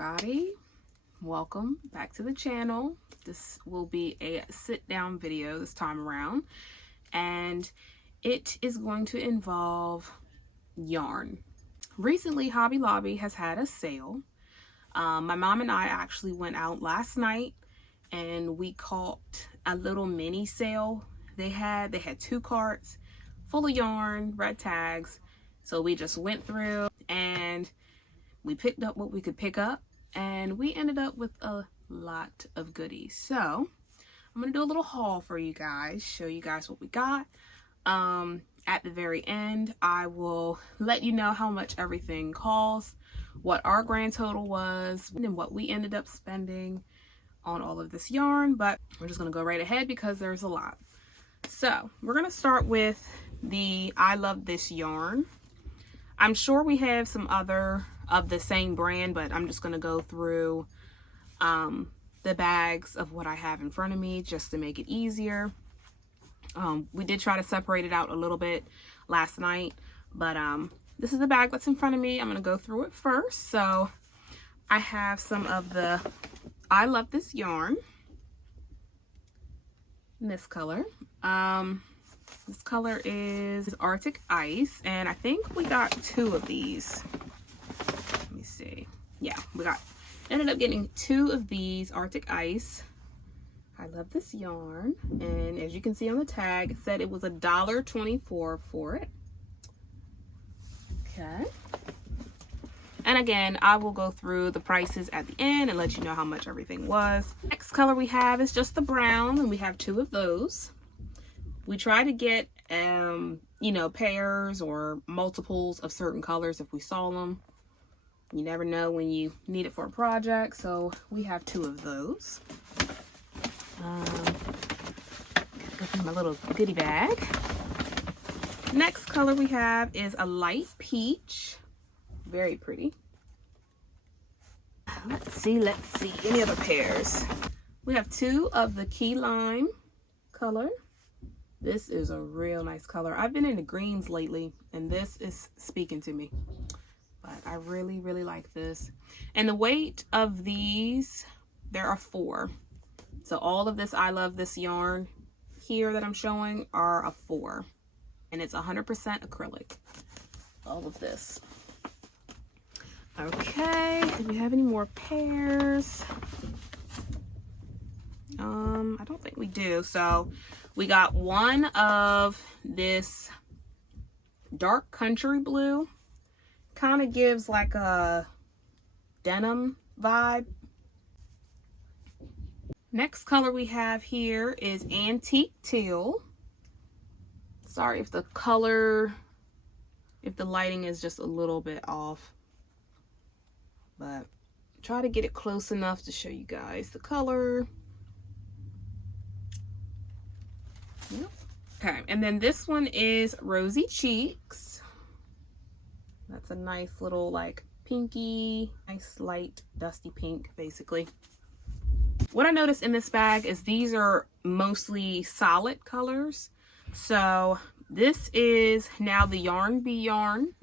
everybody, welcome back to the channel. This will be a sit down video this time around, and it is going to involve yarn. Recently Hobby Lobby has had a sale. My mom and I actually went out last night and we caught a little mini sale. They had 2 carts full of yarn, red tags. So we just went through and we picked up what we could pick up, and we ended up with a lot of goodies. So I'm gonna do a little haul for you guys, show you guys what we got. At the very end, I will let you know how much everything cost, what our grand total was, and what we ended up spending on all of this yarn. But we're just gonna go right ahead because there's a lot. So we're gonna start with the I Love This yarn. I'm sure we have some other of the same brand, but I'm just going to go through the bags of what I have in front of me just to make it easier. We did try to separate it out a little bit last night, but this is the bag that's in front of me. I'm going to go through it first. So I have some of the I Love This yarn in this color. This color is Arctic Ice, and I think we got 2 of these. Let me see. Yeah, ended up getting 2 of these Arctic Ice. I love this yarn, and as you can see on the tag, it said it was $1.24 for it. Okay. And again, I will go through the prices at the end and let you know how much everything was. Next color we have is just the brown, and we have 2 of those. We try to get, you know, pairs or multiples of certain colors if we saw them. You never know when you need it for a project, so we have 2 of those. Go through my little goodie bag. Next color we have is a light peach. Very pretty. Let's see. Any other pairs? We have 2 of the key lime color. This is a real nice color. I've been into greens lately, and this is speaking to me. But I really, really like this. And the weight of these, there are 4. So all of this I Love This yarn here that I'm showing are a 4. And it's 100% acrylic. All of this. Okay, do we have any more pairs? I don't think we do. So we got 1 of this dark country blue. Kind of gives like a denim vibe. Next color we have here is antique teal. Sorry if the lighting is just a little bit off, but try to get it close enough to show you guys the color. Yep. Okay, and then this one is Rosy Cheeks. That's a nice little like pinky, nice light dusty pink basically. What I noticed in this bag is these are mostly solid colors. So this is now the Yarn Bee yarn,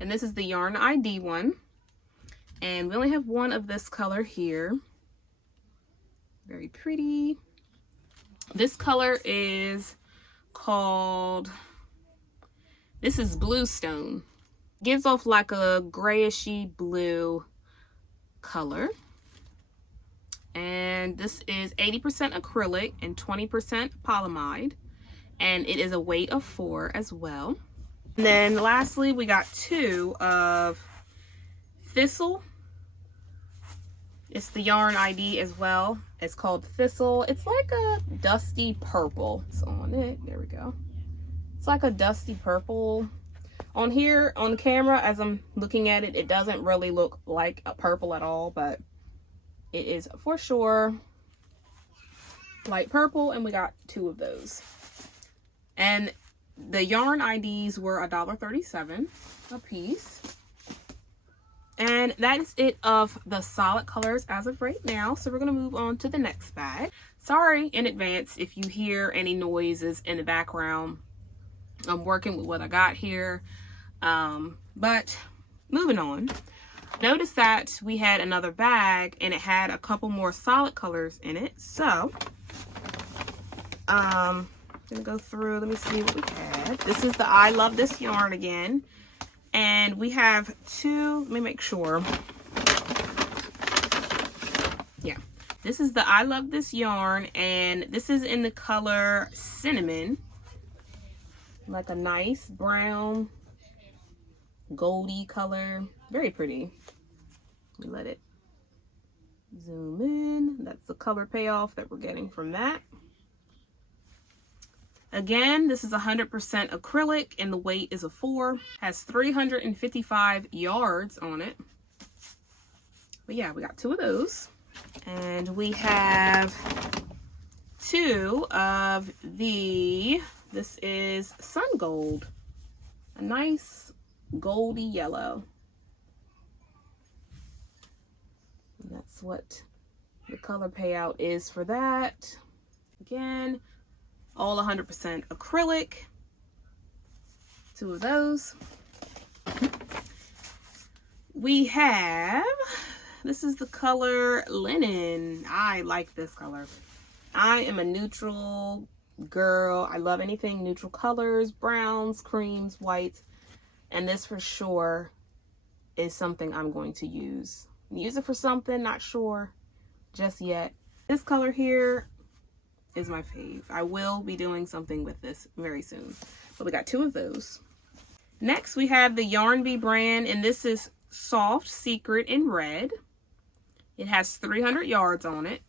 and this is the Yarn ID one. And we only have 1 of this color here. Very pretty. This color is called, this is Bluestone. Gives off like a grayishy blue color. And this is 80% acrylic and 20% polyamide. And it is a weight of 4 as well. And then lastly, we got 2 of Thistle. It's the Yarn ID as well. It's called Thistle. It's like a dusty purple. It's on it. There we go. It's like a dusty purple. On here, on the camera, as I'm looking at it, it doesn't really look like a purple at all, but it is for sure light purple, and we got 2 of those. And the yarn IDs were $1.37 a piece. And that is it of the solid colors as of right now. So we're going to move on to the next bag. Sorry in advance if you hear any noises in the background. I'm working with what I got here. But moving on. Notice that we had another bag and it had a couple more solid colors in it. So, I'm gonna go through, let me see what we had. This is the I Love This yarn again. And we have two, let me make sure. Yeah, this is the I Love This yarn, and this is in the color Cinnamon. Like a nice brown, goldy color. Very pretty. Let it zoom in. That's the color payoff that we're getting from that. Again, this is 100% acrylic and the weight is a 4. Has 355 yards on it. But yeah, we got 2 of those. And we have 2 of the, this is Sun Gold. A nice goldy yellow. And that's what the color payout is for that. Again, all 100% acrylic. 2 of those. We have, this is the color Linen. I like this color. I am a neutral girl. I love anything neutral colors, browns, creams, whites. And this for sure is something I'm going to use. Use it for something, not sure just yet. This color here is my fave. I will be doing something with this very soon. But we got 2 of those. Next we have the Yarn Bee brand, and this is Soft Secret in red. It has 300 yards on it.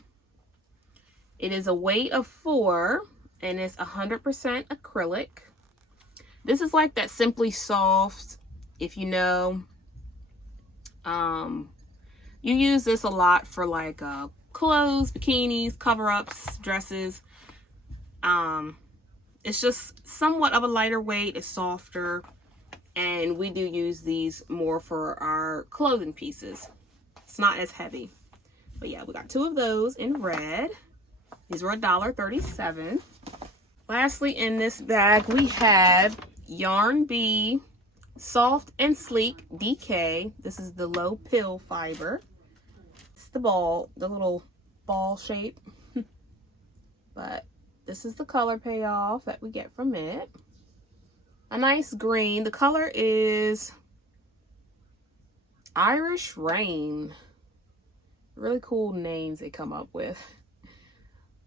It is a weight of 4 and it's 100% acrylic. This is like that Simply Soft, if you know. You use this a lot for like clothes, bikinis, cover-ups, dresses. It's just somewhat of a lighter weight. It's softer, and we do use these more for our clothing pieces. It's not as heavy. But yeah, we got 2 of those in red. These were $1.37. Lastly, in this bag we have Yarn Bee Soft and Sleek DK. This is the low pill fiber. It's the ball, the little ball shape. But this is the color payoff that we get from it. A nice green. The color is Irish Rain. Really cool names they come up with.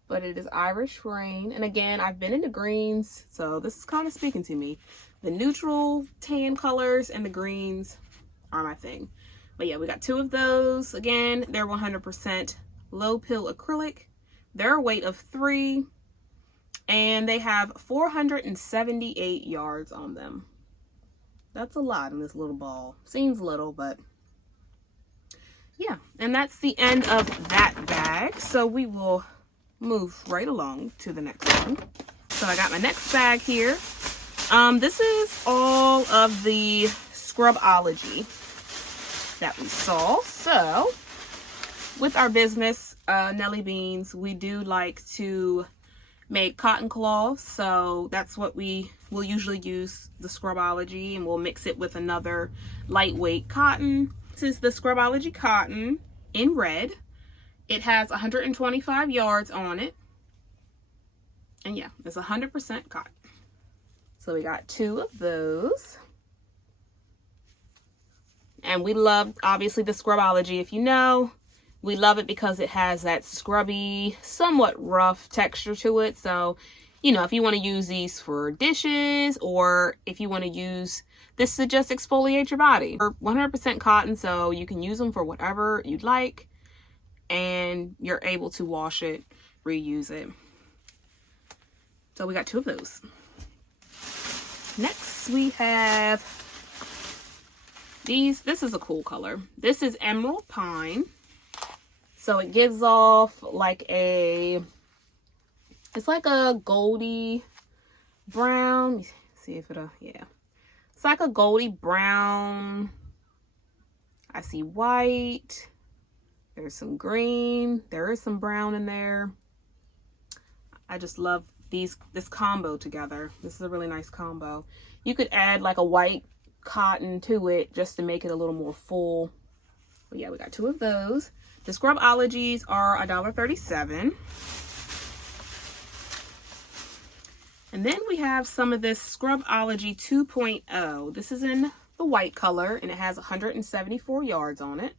But it is Irish Rain. And again, I've been into greens, so this is kind of speaking to me. The neutral tan colors and the greens are my thing. But yeah, we got 2 of those. Again, they're 100% low pill acrylic. They're a weight of 3. And they have 478 yards on them. That's a lot in this little ball. Seems little, but yeah. And that's the end of that bag. So we will move right along to the next one. So I got my next bag here. This is all of the Scrubology that we saw. So with our business, Nelly Beans, we do like to make cotton cloths. So that's what we will usually use, the Scrubology, and we'll mix it with another lightweight cotton. This is the Scrubology cotton in red. It has 125 yards on it. And yeah, it's 100% cotton. So we got 2 of those. And we love, obviously, the Scrubology. If you know, we love it because it has that scrubby, somewhat rough texture to it. So, you know, if you want to use these for dishes, or if you want to use this to just exfoliate your body. They're 100% cotton, so you can use them for whatever you'd like. And you're able to wash it, reuse it. So we got 2 of those. Next we have these. This is a cool color. This is Emerald Pine. So it gives off like a, it's like a goldy brown. Let's see if it'll, yeah. It's like a goldy brown. I see white. There's some green. There is some brown in there. I just love this combo together. This is a really nice combo. You could add like a white cotton to it just to make it a little more full. But yeah, we got 2 of those. The Scrubologies are $1.37. And then we have some of this Scrubology 2.0. This is in the white color and it has 174 yards on it.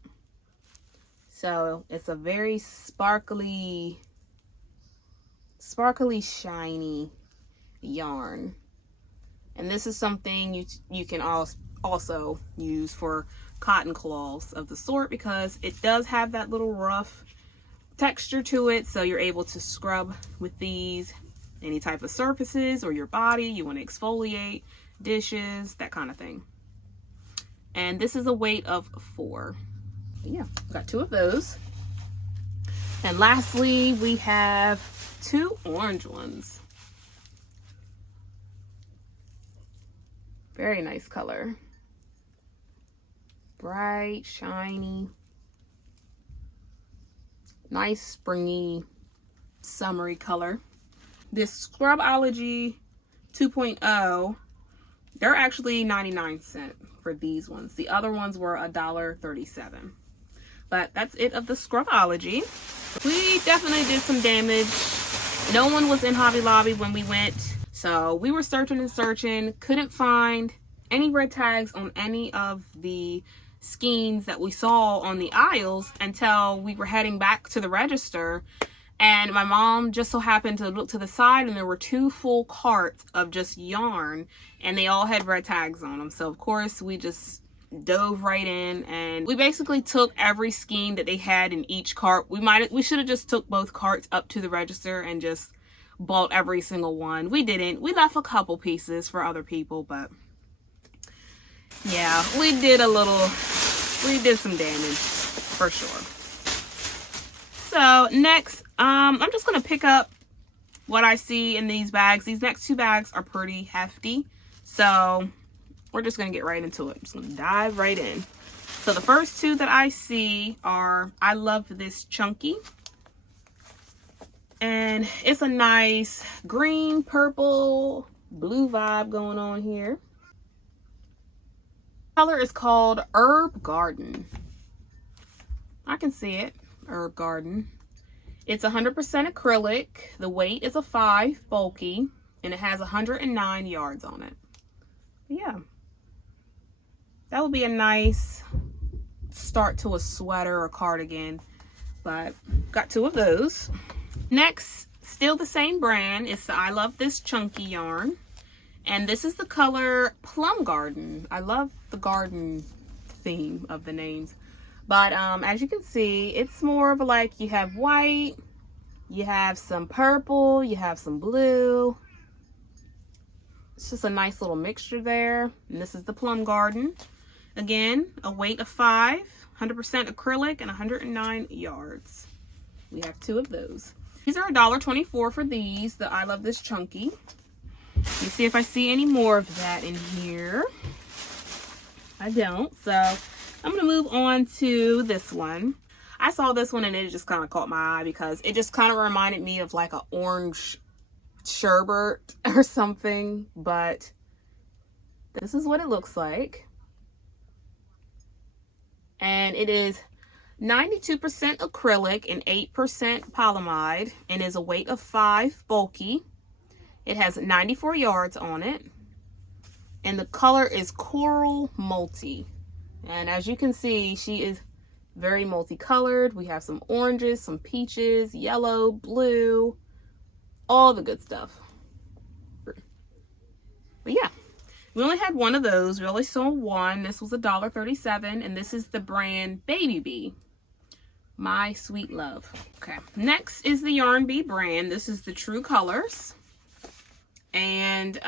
So it's a very sparkly, shiny yarn. And this is something you can also use for cotton cloths of the sort, because it does have that little rough texture to it. So you're able to scrub with these any type of surfaces or your body you want to exfoliate, dishes, that kind of thing. And this is a weight of 4. Yeah, got 2 of those. And lastly, we have 2 orange ones. Very nice color. Bright, shiny. Nice springy, summery color. This Scrubology 2.0, they're actually 99¢ for these ones. The other ones were $1.37. But that's it of the Scrubology. We definitely did some damage. No one was in Hobby Lobby when we went. So we were searching and searching, couldn't find any red tags on any of the skeins that we saw on the aisles until we were heading back to the register. And my mom just so happened to look to the side and there were 2 full carts of just yarn and they all had red tags on them. So of course we just dove right in and we basically took every skein that they had in each cart. We should have just took both carts up to the register and just bought every single one. We didn't. We left a couple pieces for other people, but yeah, we did some damage for sure. So next, I'm just gonna pick up what I see in these bags. These next 2 bags are pretty hefty, so we're just gonna get right into it. I'm just gonna dive right in. So the first 2 that I see are I Love This Chunky. And it's a nice green, purple, blue vibe going on here. Color is called Herb Garden. I can see it, Herb Garden. It's 100% acrylic. The weight is a 5, bulky, and it has 109 yards on it. But yeah, that would be a nice start to a sweater or cardigan, but got 2 of those. Next, still the same brand, it's the I Love This Chunky yarn, and this is the color Plum Garden. I love the garden theme of the names, but as you can see, it's more of like you have white, you have some purple, you have some blue. It's just a nice little mixture there. And this is the Plum Garden. Again, a weight of 5, 100% acrylic, and 109 yards. We have 2 of those. These are $1.24 for these, the I Love This Chunky. Let me see if I see any more of that in here. I don't, so I'm going to move on to this one. I saw this one and it just kind of caught my eye because it just kind of reminded me of like an orange sherbet or something, but this is what it looks like. And it is 92% acrylic and 8% polyamide and is a weight of 5, bulky. It has 94 yards on it. And the color is Coral Multi. And as you can see, she is very multicolored. We have some oranges, some peaches, yellow, blue, all the good stuff. But yeah, we only had 1 of those. We only saw 1. This was $1.37, and this is the brand Baby Bee. My Sweet Love. Okay, next is the Yarn Bee brand. This is the True Colors, and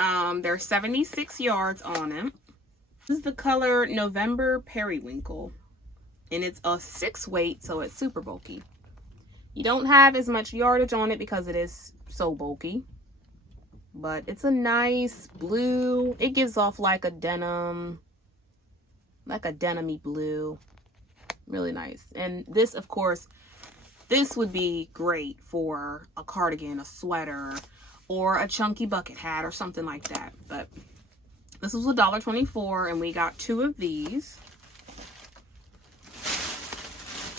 there's 76 yards on it. This is the color November Periwinkle, and it's a 6 weight, so it's super bulky. You don't have as much yardage on it because it is so bulky, but it's a nice blue. It gives off like a denim, like a denim-y blue. Really nice. And this, of course, this would be great for a cardigan, a sweater, or a chunky bucket hat or something like that. But this was $1.24, and we got 2 of these.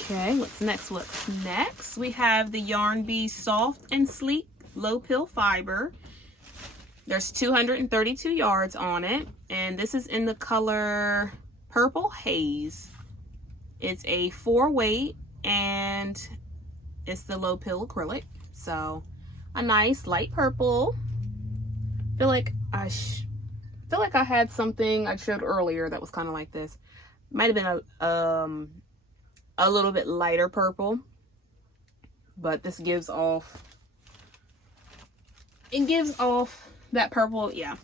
Okay, what's next? What's next? We have the Yarn Bee Soft and Sleek Low Pill Fiber. There's 232 yards on it, and this is in the color Purple Haze. It's a 4-weight, and it's the low pill acrylic. So a nice light purple. Feel like I had something I showed earlier that was kind of like this. Might have been a little bit lighter purple, but this gives off, it gives off that purple. Yeah,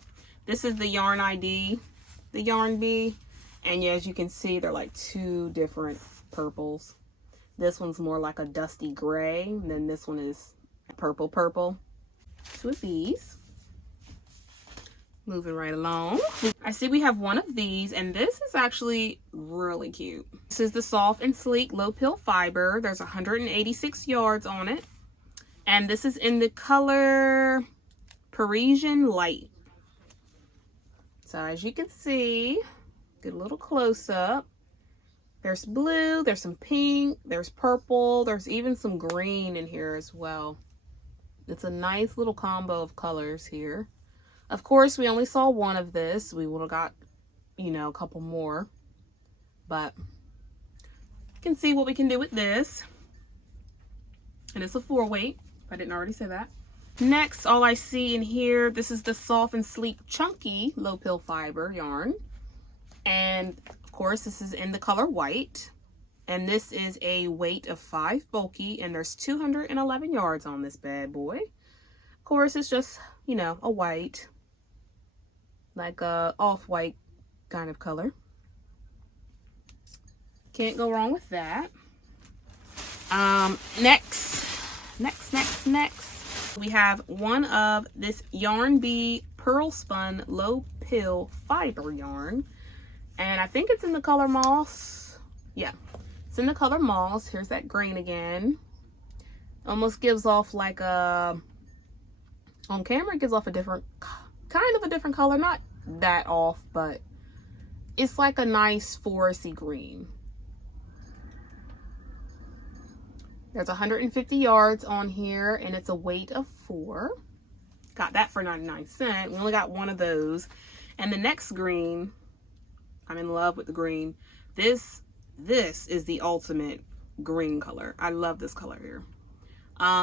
this is the Yarn ID, the Yarn Bee, and yeah, as you can see, they're like two different purples. This one's more like a dusty gray, and then this one is purple. Two of these. Moving right along. I see we have one of these, and this is actually really cute. This is the Soft and Sleek Low Pill Fiber. There's 186 yards on it. And this is in the color Parisian Light. So as you can see, get a little close up. There's blue, there's some pink, there's purple, there's even some green in here as well. It's a nice little combo of colors here. Of course, we only saw one of this. We would have got, you know, a couple more. But you can see what we can do with this. And it's a 4-weight, if I didn't already say that. Next, all I see in here, this is the Soft and Sleek Chunky Low Pill Fiber yarn. And of course, this is in the color white. And this is a weight of 5 bulky, and there's 211 yards on this bad boy. Of course, it's just, you know, a white, like a off-white kind of color. Can't go wrong with that. Next, we have one of this Yarn Bee Pearl Spun Low Pill Fiber yarn. And I think it's in the color Moss. Yeah, it's in the color Moss. Here's that green again. Almost gives off like a, on camera it gives off a different, kind of a different color. Not that off, but it's like a nice foresty green. There's 150 yards on here, and it's a weight of 4. Got that for 99 cents. We only got one of those. And the next green, I'm in love with the green. This is the ultimate green color. I love this color here.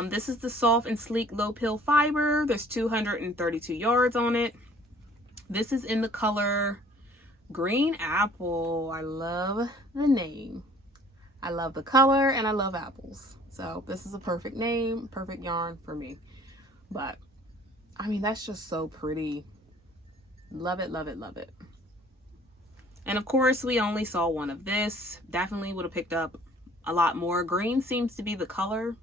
This is the Soft and Sleek Low Pill Fiber. There's 232 yards on it. This is in the color Green Apple. I love the name. I love the color, and I love apples. So this is a perfect name, perfect yarn for me. But I mean, that's just so pretty. Love it, love it, love it. And of course, we only saw one of this. Definitely would have picked up a lot more. Green seems to be the color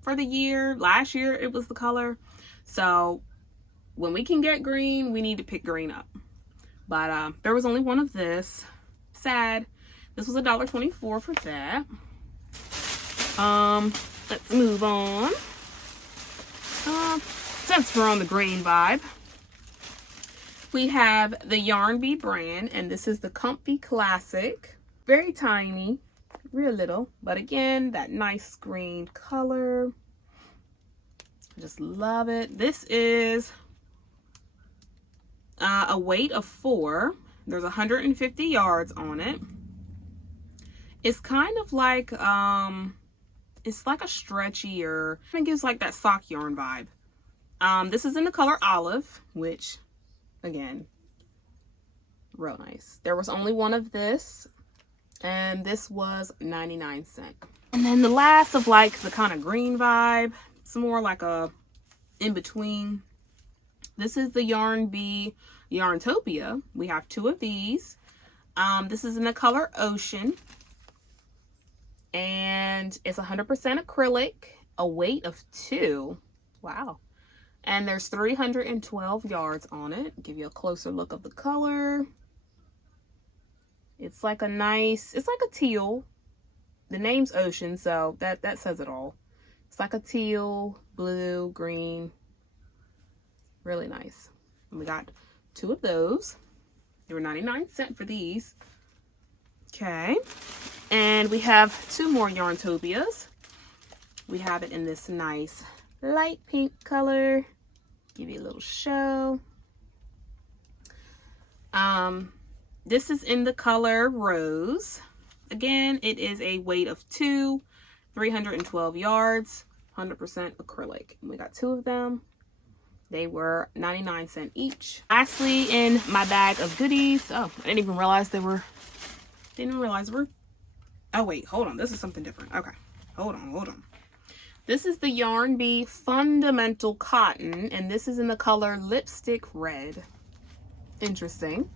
for the year. Last year, it was the color. So when we can get green, we need to pick green up. But there was only one of this. Sad. This was $1.24 for that. Let's move on. Since we're on the green vibe, we have the Yarn Bee brand, and this is the Comfy Classic. Very tiny, real little, but again, that nice green color. I just love it. This is a weight of 4. There's 150 yards on it. It's kind of like, it's like a stretchier, it gives like that sock yarn vibe. This is in the color Olive, which, again, real nice. There was only one of this, and this was 99 cents. And then the last of like the kind of green vibe, it's more like a in-between. This is the Yarn Bee Yarntopia. We have 2 of these. This is in the color Ocean. And it's 100% acrylic, a weight of 2. Wow. And there's 312 yards on it. Give you a closer look of the color. It's like a nice, it's like a teal. The name's Ocean, so that says it all. It's like a teal, blue, green. Really nice. And we got 2 of those. They were 99 cents for these. Okay, and we have 2 more Yarntopias. We have it in this nice light pink color. Give you a little show. This is in the color Rose. Again, it is a weight of 2, 312 yards, 100% acrylic. And we got 2 of them. They were 99 cents each. Lastly, in my bag of goodies. Oh, I didn't even realize they were. Oh wait, hold on. This is something different. Okay, hold on. This is the Yarn Bee Fundamental Cotton, and this is in the color Lipstick Red. Interesting.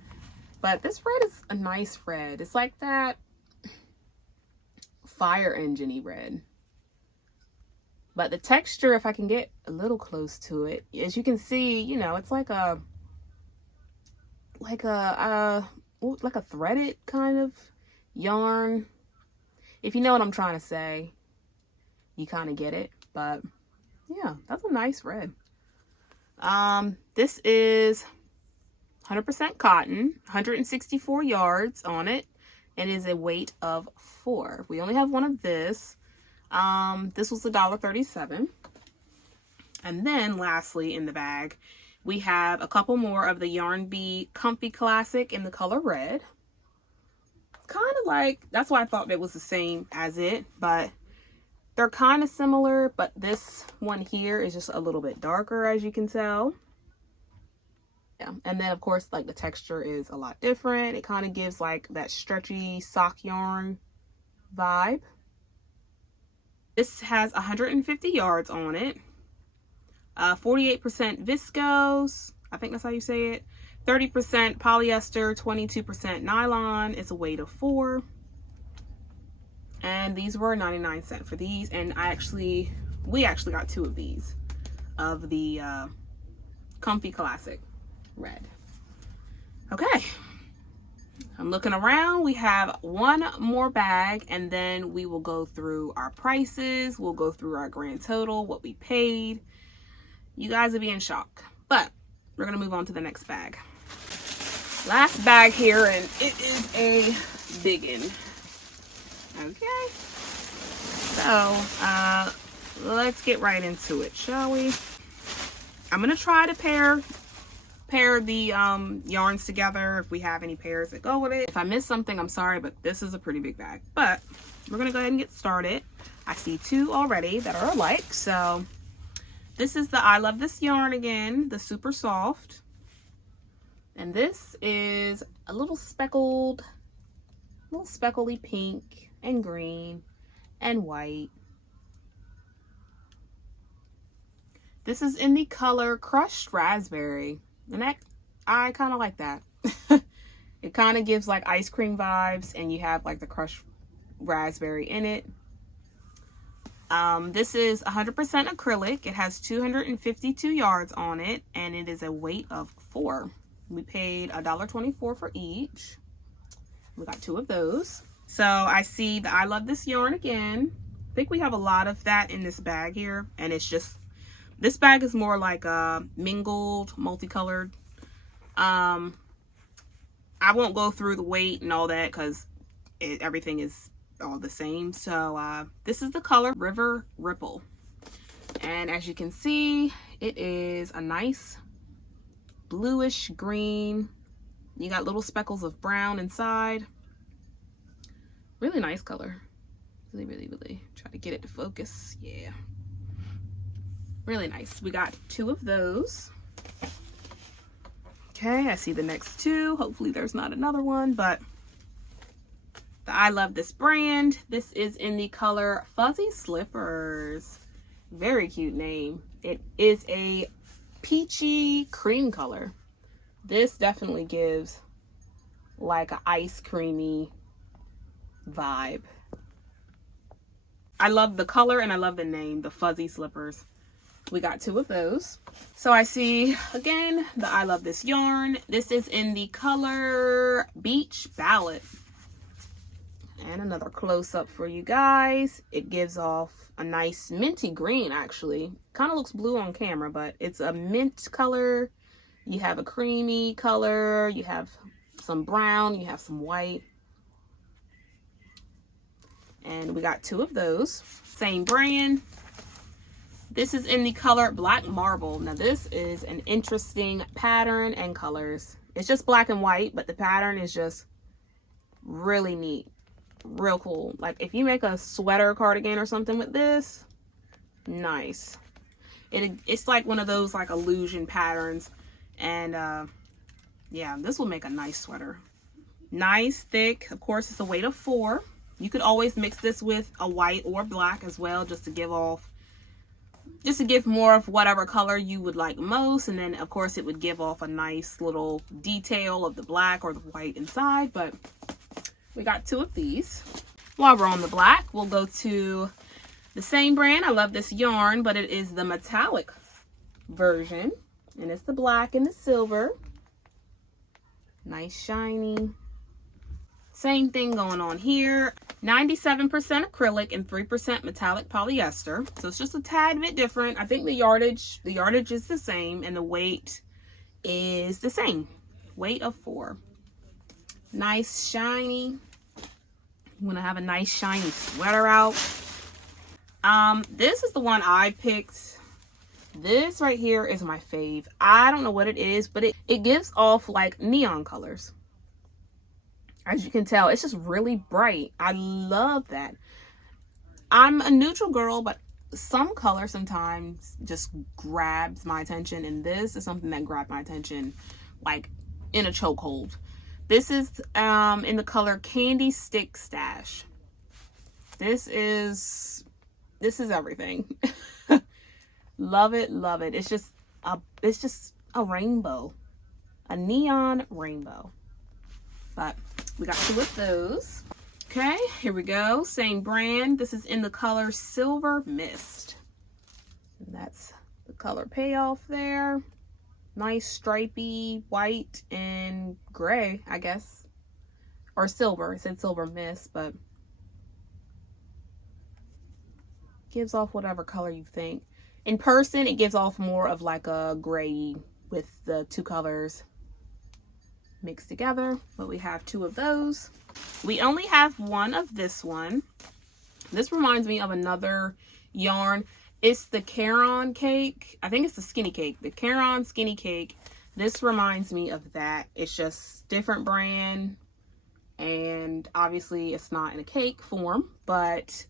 But this red is a nice red. It's like that fire engine-y red. But the texture, if I can get a little close to it, as you can see, you know, it's like a threaded kind of yarn. If you know what I'm trying to say, you kind of get it. But yeah, that's a nice red. This is 100% cotton, 164 yards on it, and is a weight of 4. We only have one of this. This was $1.37. And then lastly in the bag, we have a couple more of the Yarn Bee Comfy Classic in the color red. Kind of like, that's why I thought it was the same as it, but they're kind of similar, but this one here is just a little bit darker, as you can tell. Yeah, and then of course, like, the texture is a lot different. It kind of gives like that stretchy sock yarn vibe. This has 150 yards on it. 48% viscose, I think that's how you say it. 30% polyester, 22% nylon. It's a weight of 4. And these were 99 cents for these. And we actually got 2 of these, of the Comfy Classic red. Okay, I'm looking around. We have 1 more bag, and then we will go through our prices. We'll go through our grand total, what we paid. You guys will be in shock, but we're gonna move on to the next bag. Last bag here, and it is a biggin. Okay, so let's get right into it, shall we? I'm gonna try to pair the yarns together if we have any pairs that go with it. If I miss something, I'm sorry, but this is a pretty big bag. But we're gonna go ahead and get started. I see 2 already that are alike. So this is the I Love This Yarn again, the super soft. And this is a little speckly pink and green and white. This is in the color Crushed Raspberry. And that, I kind of like that. It kind of gives like ice cream vibes, and you have like the crushed raspberry in it. This is 100% acrylic. It has 252 yards on it, and it is a weight of 4. We paid $1.24 for each. We got 2 of those. So I see the I Love This Yarn again. I think we have a lot of that in this bag here, and it's just, this bag is more like mingled, multicolored. I won't go through the weight and all that because everything is all the same. So this is the color River Ripple. And as you can see, it is a nice bluish green. You got little speckles of brown inside. Really nice color. Really try to get it to focus. Yeah. Really nice. We got 2 of those. Okay, I see the next 2. Hopefully there's not another one, but I love this brand. This is in the color Fuzzy Slippers. Very cute name. It is a peachy cream color. This definitely gives like an ice creamy vibe. I love the color and I love the name, the Fuzzy Slippers. We got 2 of those. So I see, again, the I Love This Yarn. This is in the color Beach Ballad. And another close-up for you guys. It gives off a nice minty green, actually. Kind of looks blue on camera, but it's a mint color. You have a creamy color. You have some brown. You have some white. And we got 2 of those. Same brand. This is in the color Black Marble. Now this is an interesting pattern and colors. It's just black and white, but the pattern is just really neat. Real cool. Like if you make a sweater cardigan or something with this, nice. It's like one of those like illusion patterns. And yeah, this will make a nice sweater. Nice, thick. Of course, it's a weight of 4. You could always mix this with a white or black as well, just to give more of whatever color you would like most. And then of course it would give off a nice little detail of the black or the white inside. But we got 2 of these. While we're on the black, we'll go to the same brand. I love this yarn, but it is the metallic version, and it's the black and the silver. Nice shiny. Same thing going on here. 97% acrylic and 3% metallic polyester. So it's just a tad bit different. I think the yardage is the same, and the weight is the same. Weight of 4. Nice shiny. You want to have a nice shiny sweater out. This is the one I picked. This right here is my fave. I don't know what it is, but it gives off like neon colors. As you can tell, it's just really bright. I love that. I'm a neutral girl, but some color sometimes just grabs my attention, and this is something that grabbed my attention like in a chokehold. This is in the color Candy Stick Stash. This is everything. Love it, love it. It's just a rainbow, a neon rainbow. But we got 2 of those. Okay, here we go. Same brand. This is in the color Silver Mist. And that's the color payoff there. Nice stripy white and gray, I guess. Or silver. It said Silver Mist, but gives off whatever color you think. In person, it gives off more of like a gray with the 2 colors mixed together, but we have 2 of those. We only have 1 of this one. This reminds me of another yarn. It's the Caron cake. I think it's the skinny cake, the Caron skinny cake. This reminds me of that. It's just different brand, and obviously it's not in a cake form, but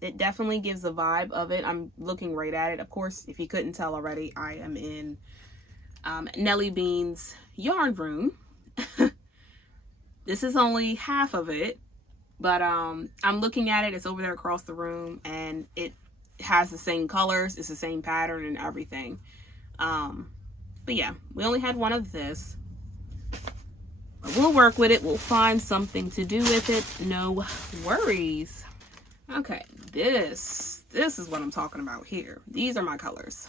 it definitely gives the vibe of it. I'm looking right at it. Of course, if you couldn't tell already, I am in Nelly Bean's yarn room. This is only half of it, but I'm looking at it. It's over there across the room, and it has the same colors. It's the same pattern and everything. But yeah, we only had 1 of this. But we'll work with it. We'll find something to do with it. No worries. Okay, this is what I'm talking about here. These are my colors.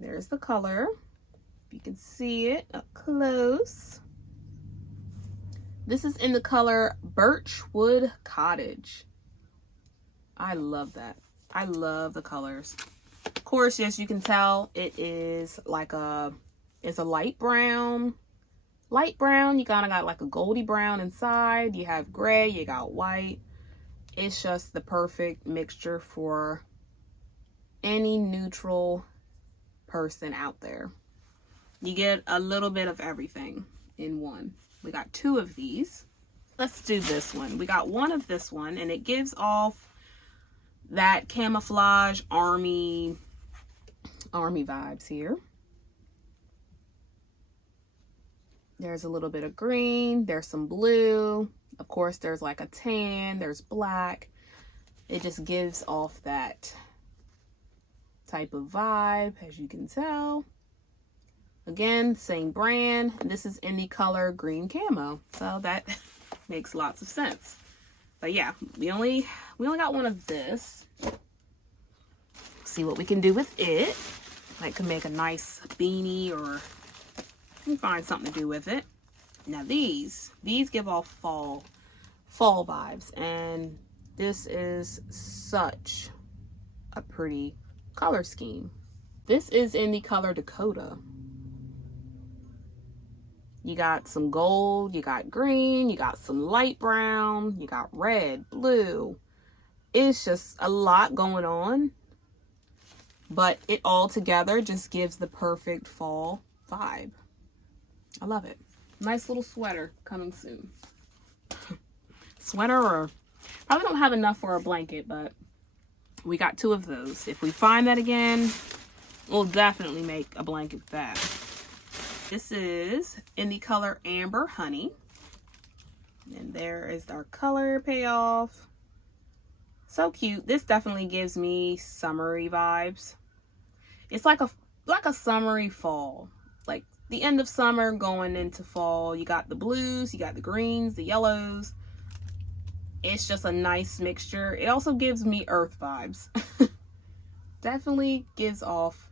There's the color. If you can see it up close. This is in the color Birchwood Cottage. I love that. I love the colors. Of course, yes, you can tell it is like it's a light brown. Light brown, you kind of got like a goldy brown inside. You have gray, you got white. It's just the perfect mixture for any neutral person out there. You get a little bit of everything in one. We got 2 of these. Let's do this one. We got 1 of this one, and it gives off that camouflage army vibes here. There's a little bit of green, there's some blue, of course there's like a tan, there's black. It just gives off that type of vibe, as you can tell. Again, same brand. This is in the color Green Camo, so that makes lots of sense. But yeah, we only got 1 of this. See what we can do with it. Like, can make a nice beanie, or you can find something to do with it. Now these give off fall vibes, and this is such a pretty color scheme. This is in the color Dakota. You got some gold, you got green, you got some light brown, you got red, blue. It's just a lot going on, but it all together just gives the perfect fall vibe. I love it. Nice little sweater coming soon. Sweater, or probably don't have enough for a blanket, but we got 2 of those. If we find that again, we'll definitely make a blanket with that. This is in the color Amber Honey. And there is our color payoff. So cute. This definitely gives me summery vibes. It's like a summery fall. Like the end of summer going into fall. You got the blues, you got the greens, the yellows. It's just a nice mixture. It also gives me earth vibes. Definitely gives off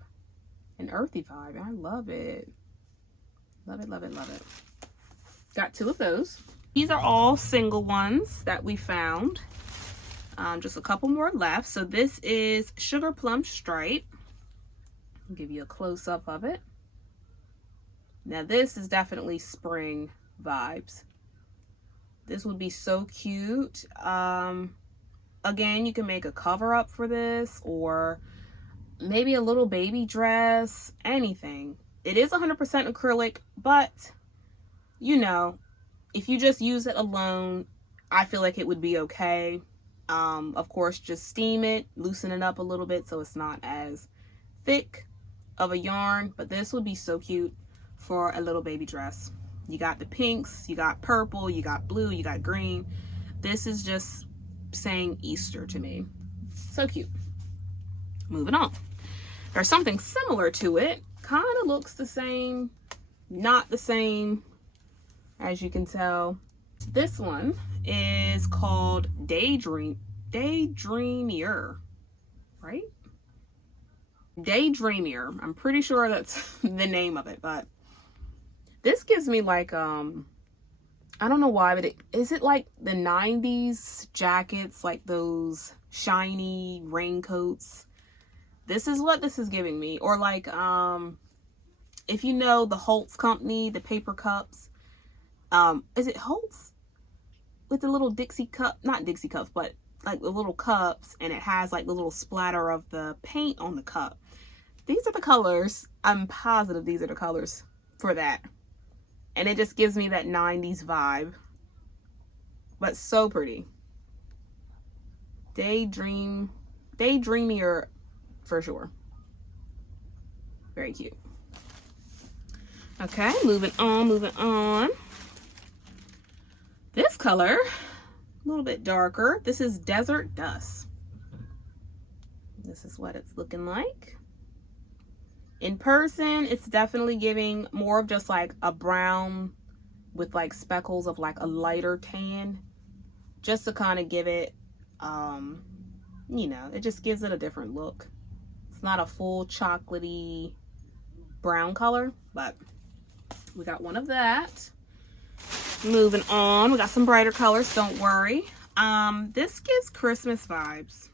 an earthy vibe. I love it. Love it, love it, love it. Got 2 of those. These are all single ones that we found. Just a couple more left. So this is Sugar Plum Stripe. I'll give you a close-up of it. Now this is definitely spring vibes. This would be so cute. Again, you can make a cover up for this, or maybe a little baby dress, anything. It is 100% acrylic, but you know, if you just use it alone, I feel like it would be okay. Of course, just steam it, loosen it up a little bit so it's not as thick of a yarn, but this would be so cute for a little baby dress. You got the pinks, you got purple, you got blue, you got green. This is just saying Easter to me. So cute. Moving on. There's something similar to it. Kind of looks the same, not the same, as you can tell. This one is called Daydreamier, right? Daydreamier. I'm pretty sure that's the name of it, but this gives me like, I don't know why, but is it like the 90s jackets, like those shiny raincoats? This is what this is giving me. Or like, if you know the Holtz company, the paper cups, is it Holtz? With the little Dixie cup, not Dixie cups, but like the little cups, and it has like the little splatter of the paint on the cup. These are the colors. I'm positive these are the colors for that. And it just gives me that 90s vibe. But so pretty. Daydreamier for sure. Very cute. Okay, moving on. This color, a little bit darker. This is Desert Dust. This is what it's looking like. In person, it's definitely giving more of just like a brown with like speckles of like a lighter tan. Just to kind of give it, you know, it just gives it a different look. It's not a full chocolatey brown color, but we got one of that. Moving on, we got some brighter colors, don't worry. This gives Christmas vibes.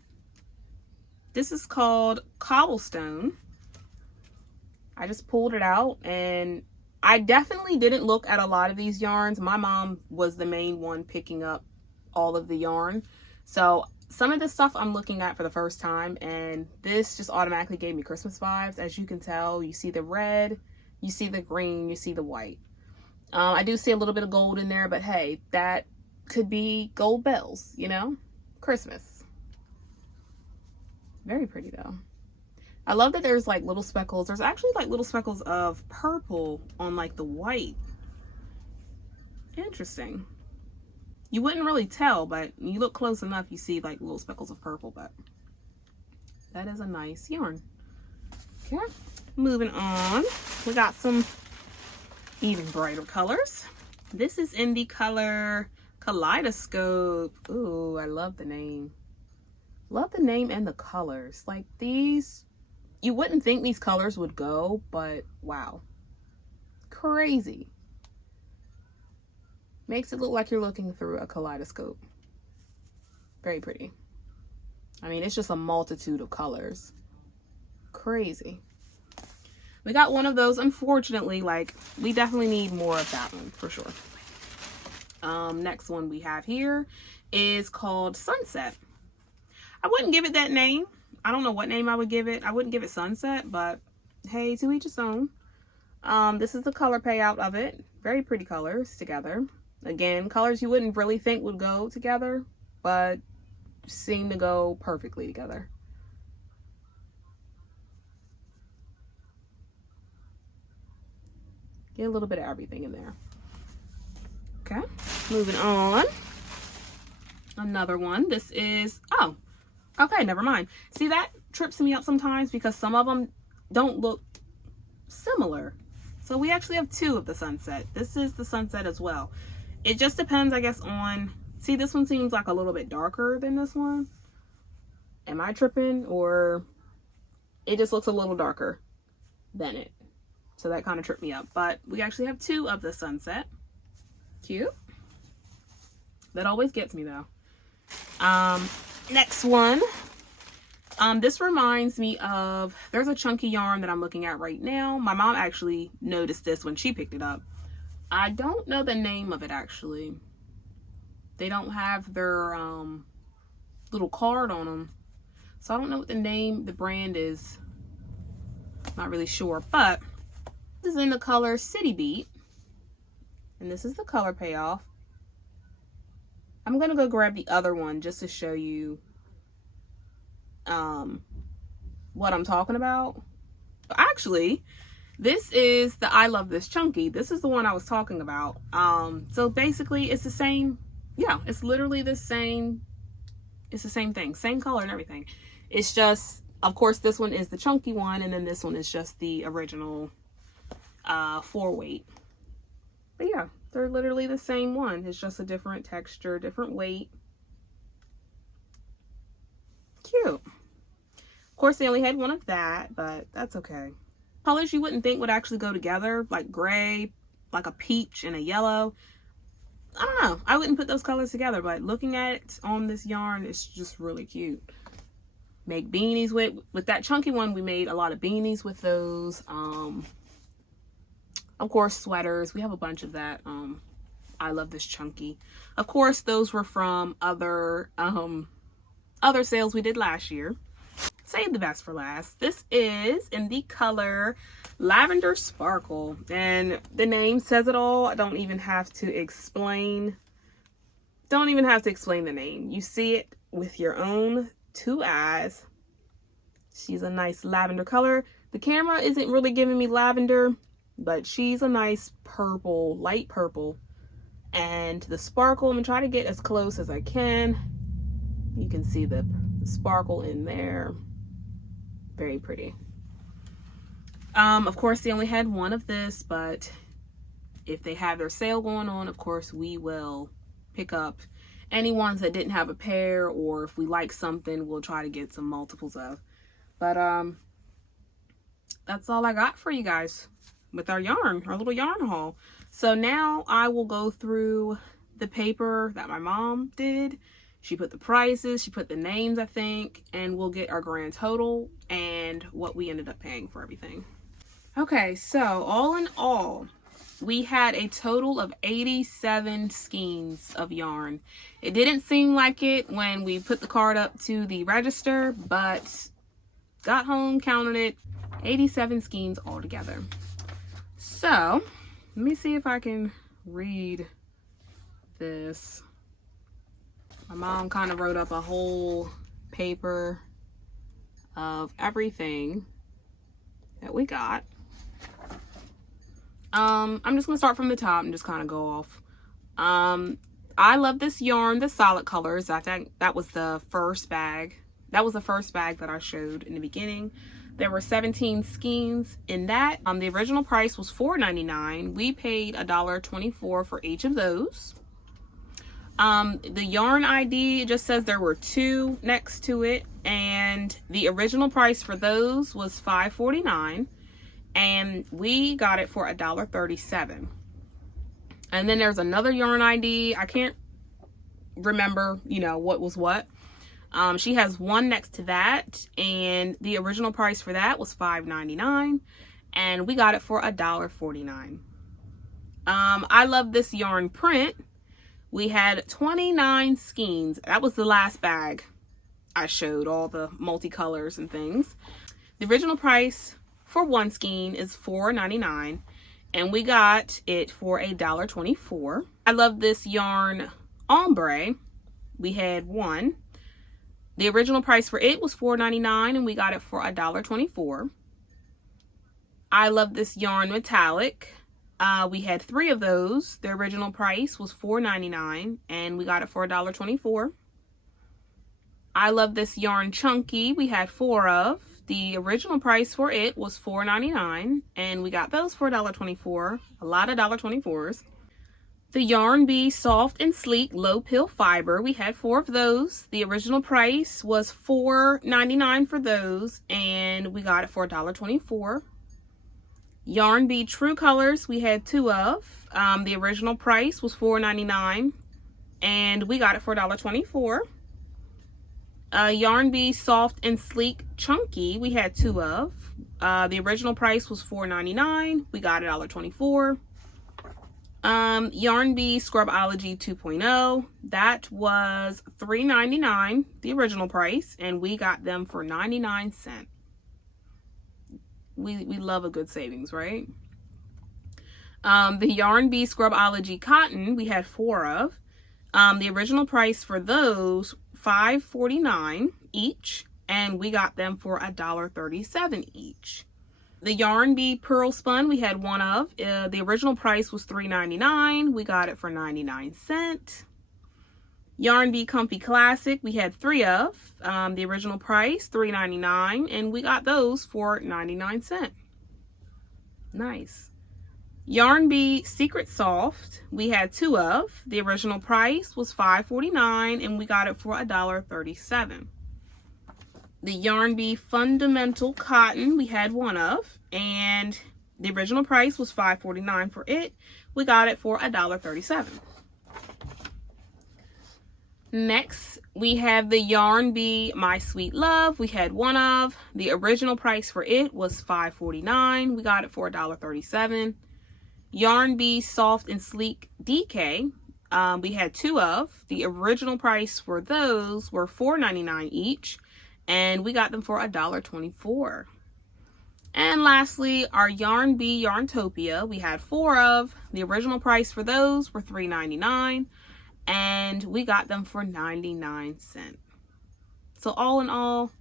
This is called Cobblestone. I just pulled it out, and I definitely didn't look at a lot of these yarns. My mom was the main one picking up all of the yarn. So some of this stuff I'm looking at for the first time, and this just automatically gave me Christmas vibes. As you can tell, you see the red, you see the green, you see the white. I do see a little bit of gold in there, but hey, that could be gold bells, you know? Christmas. Very pretty though. I love that there's like little speckles. There's actually like little speckles of purple on like the white. Interesting. You wouldn't really tell, but you look close enough, you see like little speckles of purple, but that is a nice yarn. Okay, moving on. We got some even brighter colors. This is in the color Kaleidoscope. Ooh, I love the name. Love the name and the colors. Like these, you wouldn't think these colors would go, but wow. Crazy. Makes it look like you're looking through a kaleidoscope. Very pretty. I mean, it's just a multitude of colors. Crazy. We got one of those. Unfortunately, like, we definitely need more of that one for sure. Next one we have here is called Sunset. I wouldn't give it that name. I don't know what name I would give it. I wouldn't give it Sunset, but hey, to each his own. This is the color payout of it. Very pretty colors together. Again, colors you wouldn't really think would go together, but seem to go perfectly together. Get a little bit of everything in there. Okay, moving on. Another one. This is, oh, okay, never mind. See, that trips me up sometimes because some of them don't look similar. So we actually have two of the Sunset. This is the Sunset as well. It just depends, I guess, on, see, this one seems like a little bit darker than this one. Am I tripping, or it just looks a little darker than it? So that kind of tripped me up. But we actually have two of the Sunset. Cute. That always gets me though. Next one. This reminds me of, there's a chunky yarn that I'm looking at right now. My mom actually noticed this when she picked it up. I don't know the name of it actually. They don't have their little card on them. So I don't know what the name, the brand is. Not really sure, but this is in the color City Beat. And this is the color payoff. I'm gonna go grab the other one just to show you what I'm talking about. Actually, this is the I Love This Chunky. This is the one I was talking about. So basically it's the same, yeah, it's literally the same, it's the same thing, same color and everything. It's just, of course, this one is the chunky one, and then this one is just the original 4-weight. But yeah, they're literally the same one. It's just a different texture, different weight. Cute. Of course, they only had one of that, but that's okay. Colors you wouldn't think would actually go together, like gray, like a peach and a yellow. I don't know. I wouldn't put those colors together, but looking at it on this yarn, it's just really cute. Make beanies with that chunky one. We made a lot of beanies with those. Of course, sweaters. We have a bunch of that. I Love This Chunky. Of course, those were from other sales we did last year. Save the best for last. This is in the color Lavender Sparkle, and the name says it all. I don't even have to explain. Don't even have to explain the name. You see it with your own two eyes. She's a nice lavender color. The camera isn't really giving me lavender, but she's a nice purple, light purple. And the sparkle, I'm gonna try to get as close as I can. You can see the sparkle in there. Very pretty. Of course, they only had one of this, but if they have their sale going on, of course, we will pick up any ones that didn't have a pair, or if we like something, we'll try to get some multiples of. But that's all I got for you guys with our yarn, our little yarn haul. So now I will go through the paper that my mom did. She put the prices, she put the names, I think, and we'll get our grand total and what we ended up paying for everything. Okay, so all in all, we had a total of 87 skeins of yarn. It didn't seem like it when we put the card up to the register, but got home, counted it, 87 skeins altogether. So, let me see if I can read this. My mom kind of wrote up a whole paper of everything that we got. I'm just going to start from the top and just kind of go off. I love this yarn, the solid colors. I think that was the first bag. That was the first bag that I showed in the beginning. There were 17 skeins in that. The original price was $4.99. We paid $1.24 for each of those. The yarn ID just says there were 2 next to it, and the original price for those was $5.49, and we got it for $1.37. And then there's another yarn ID. I can't remember, you know, what was what. She has one next to that, and the original price for that was $5.99, and we got it for $1.49. I love this yarn print. We had 29 skeins. That was the last bag I showed, all the multicolors and things. The original price for one skein is $4.99, and we got it for $1.24. I love this yarn ombre. We had one. The original price for it was $4.99, and we got it for $1.24. I love this yarn metallic. We had 3 of those. The original price was $4.99, and we got it for $1.24. I love this yarn chunky. We had 4 of. The original price for it was $4.99, and we got those for $1.24. A lot of $1.24s. The Yarn Bee Soft and Sleek Low Pill Fiber. We had 4 of those. The original price was $4.99 for those, and we got it for $1.24. Yarn Bee True Colors, we had 2 of. The original price was $4.99, and we got it for $1.24. Yarn Bee Soft and Sleek Chunky, we had 2 of. The original price was $4.99. We got it $1.24. Yarn Bee Scrubology 2.0, that was $3.99, the original price, and we got them for 99 cents. We love a good savings, right? The Yarn Bee Scrubology Cotton, we had 4 of. The original price for those, $5.49 each, and we got them for $1.37 each. The Yarn Bee Pearl Spun, we had 1 of. The original price was $3.99. We got it for 99 cents. Yarn Bee Comfy Classic, we had 3 of. The original price, $3.99, and we got those for 99 cents. Nice. Yarn Bee Secret Soft, we had 2 of. The original price was $5.49, and we got it for $1.37. The Yarn Bee Fundamental Cotton, we had 1 of, and the original price was $5.49 for it. We got it for $1.37. Next, we have the Yarn Bee My Sweet Love. We had 1 of. The original price for it was $5.49. We got it for $1.37. Yarn Bee Soft and Sleek DK. We had 2 of. The original price for those were $4.99 each, and we got them for $1.24. And lastly, our Yarn Bee Yarntopia. We had 4 of. The original price for those were $3.99. And we got them for 99 cents. So all in all,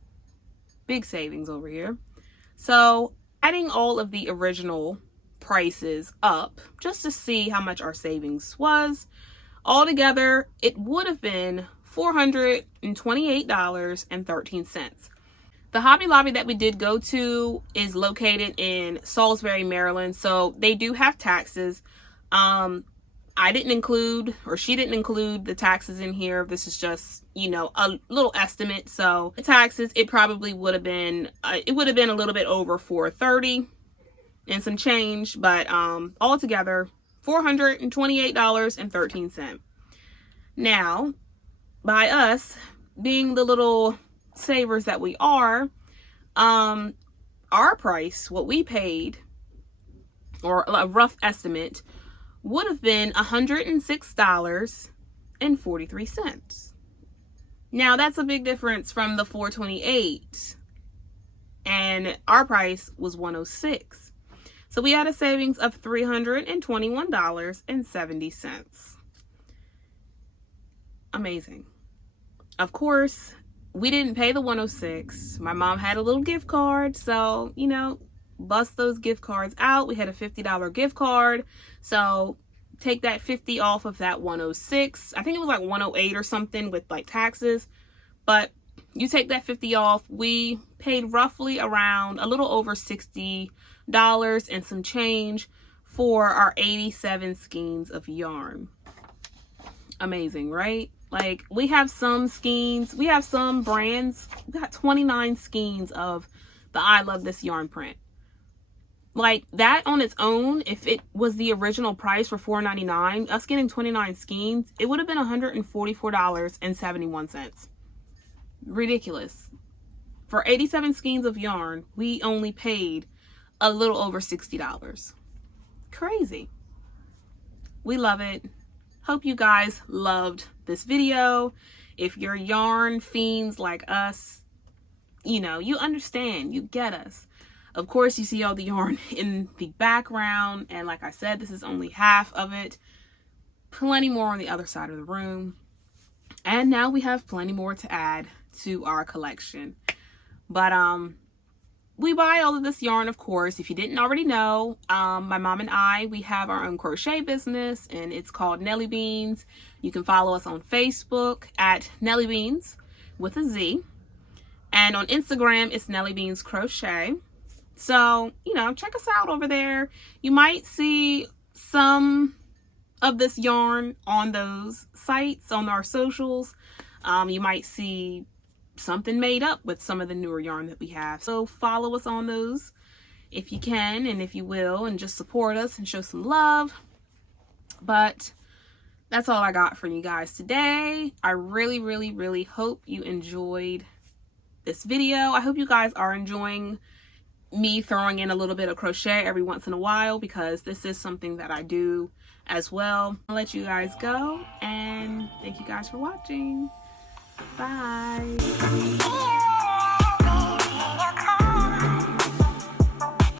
big savings over here. So adding all of the original prices up just to see how much our savings was, altogether it would have been $428.13. The Hobby Lobby that we did go to is located in Salisbury, Maryland, so they do have taxes. I didn't include, or she didn't include, the taxes in here. This is just, you know, a little estimate. So the taxes, it probably would have been, a little bit over $430 and some change, but altogether $428.13. Now, by us being the little savers that we are, our price, what we paid, or a rough estimate, would have been $106.43. Now that's a big difference from the $428, and our price was $106. So we had a savings of $321.70. Amazing. Of course, we didn't pay the $106. My mom had a little gift card, so, you know, bust those gift cards out. We had a $50 gift card, so take that $50 off of that $106. I think it was like $108 or something with like taxes, but you take that $50 off. We paid roughly around a little over $60 and some change for our 87 skeins of yarn. Amazing, right? Like, we have some skeins, we have some brands, we got 29 skeins of the I Love This yarn print. Like, that on its own, if it was the original price for $4.99, us getting 29 skeins, it would have been $144.71. Ridiculous. For 87 skeins of yarn, we only paid a little over $60. Crazy. We love it. Hope you guys loved this video. If you're yarn fiends like us, you know, you understand, you get us. Of course, you see all the yarn in the background, and like I said, this is only half of it. Plenty more on the other side of the room. And now we have plenty more to add to our collection. But we buy all of this yarn, of course. If you didn't already know, my mom and I, we have our own crochet business, and it's called Nelly Beans. You can follow us on Facebook at Nelly Beans with a Z. And on Instagram, it's nellybeanzcrochet. So, you know, check us out over there. You might see some of this yarn on those sites, on our socials. You might see something made up with some of the newer yarn that we have. So follow us on those if you can and if you will, and just support us and show some love. But that's all I got for you guys today. I really hope you enjoyed this video. I hope you guys are enjoying me throwing in a little bit of crochet every once in a while, because this is something that I do as well. I'll let you guys go, and thank you guys for watching. Bye.